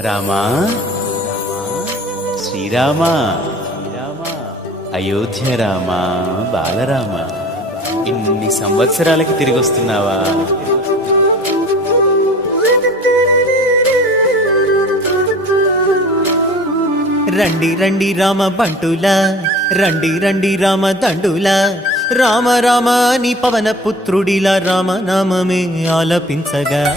రామా? శ్రీరామా? అయోధ్య రామా? బాలరామ? ఇన్ని సంవత్సరాలకి తిరిగి వస్తున్నావా? రండి రండి రామ బంటుల. రండి రండి రామ దండుల. రామ రామ అని పవన పుత్రుడిలా రామ నామమే ఆలపించగా.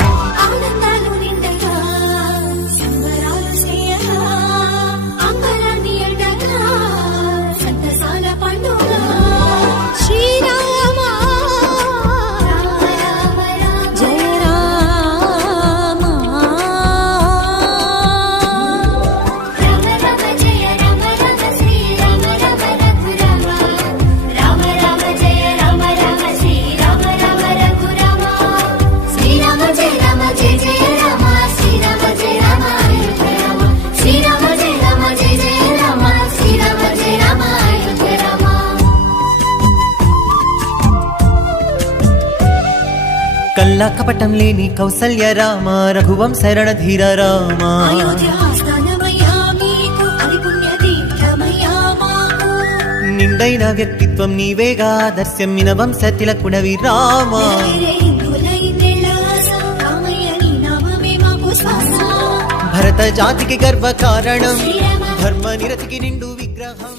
కల్లా కపటం లేని కౌసల్య రామ రఘువం శరణ ధీర రామ. నిండైన వ్యక్తిత్వం నీవేగా ఆదర్శం మిన వంశ తిలకుడవి రామ. భరత జాతికి గర్వ కారణం ధర్మ నిరతికి నిండు విగ్రహం.